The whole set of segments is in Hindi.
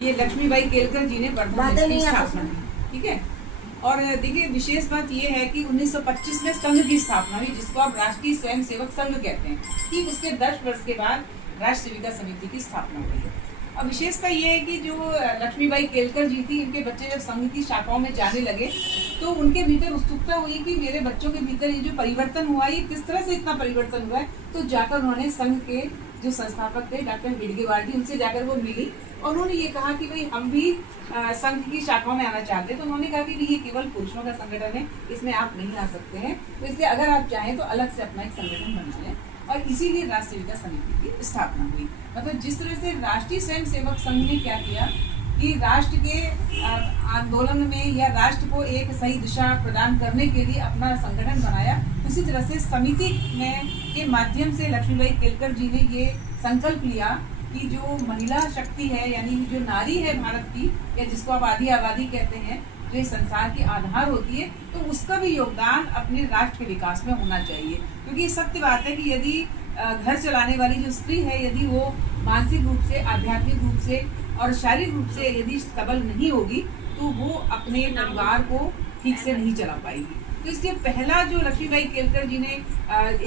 ये लक्ष्मीबाई केलकर जी ने प्रथम इसकी स्थापना की, ठीक है। और देखिए विशेष बात ये है कि 1925 में संघ की स्थापना हुई, जिसको आप राष्ट्रीय स्वयंसेवक संघ कहते हैं। ठीक उसके 10 वर्ष के बाद राष्ट्र सेविका समिति की स्थापना हुई है। और विशेषता ये है कि जो लक्ष्मीबाई केलकर जी थी, इनके बच्चे जब संघ की शाखाओं में जाने लगे तो उनके भीतर उत्सुकता हुई कि मेरे बच्चों के भीतर ये जो परिवर्तन हुआ, ये किस तरह से इतना परिवर्तन हुआ है। तो जाकर उन्होंने संघ के जो संस्थापक थे डॉक्टर हेडगेवार, उनसे जाकर वो मिली और उन्होंने ये कहा कि भाई हम भी संघ की शाखाओं में आना चाहते हैं। तो उन्होंने कहा कि ये केवल पुरुषों का संगठन है, इसमें आप नहीं आ सकते हैं, तो इसलिए अगर आप चाहें तो अलग से अपना एक संगठन बनाएं। और इसीलिए राष्ट्र सेविका समिति की स्थापना हुई। मतलब जिस तरह से राष्ट्रीय स्वयंसेवक संघ ने क्या किया कि राष्ट्र के आंदोलन में या राष्ट्र को एक सही दिशा प्रदान करने के लिए अपना संगठन बनाया, उसी तरह से समिति में के माध्यम से लक्ष्मीबाई केलकर जी ने ये संकल्प लिया कि जो महिला शक्ति है, यानी जो नारी है भारत की, या जिसको आप आधी आबादी कहते हैं, जो इस संसार की आधार होती है, तो उसका भी योगदान अपने राष्ट्र के विकास में होना चाहिए। क्योंकि सत्य बात है कि यदि घर चलाने वाली जो स्त्री है, यदि वो मानसिक रूप से, आध्यात्मिक रूप से और शारीरिक रूप से यदि सबल नहीं होगी, तो वो अपने परिवार को ठीक से नहीं चला पाएगी। तो इसलिए पहला जो लक्ष्मीबाई केलकर जी ने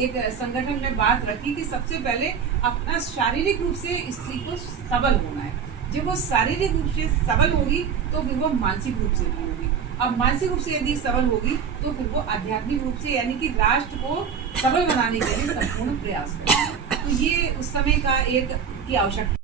एक संगठन में बात रखी कि सबसे पहले अपना शारीरिक रूप से स्त्री को सबल होना है। जब वो शारीरिक रूप से सबल होगी तो फिर वो मानसिक रूप से भी होगी। अब मानसिक रूप से यदि सबल होगी तो फिर वो आध्यात्मिक रूप से, यानी कि राष्ट्र को सबल बनाने के लिए संपूर्ण प्रयास करेगी। तो ये उस समय का एक की आवश्यकता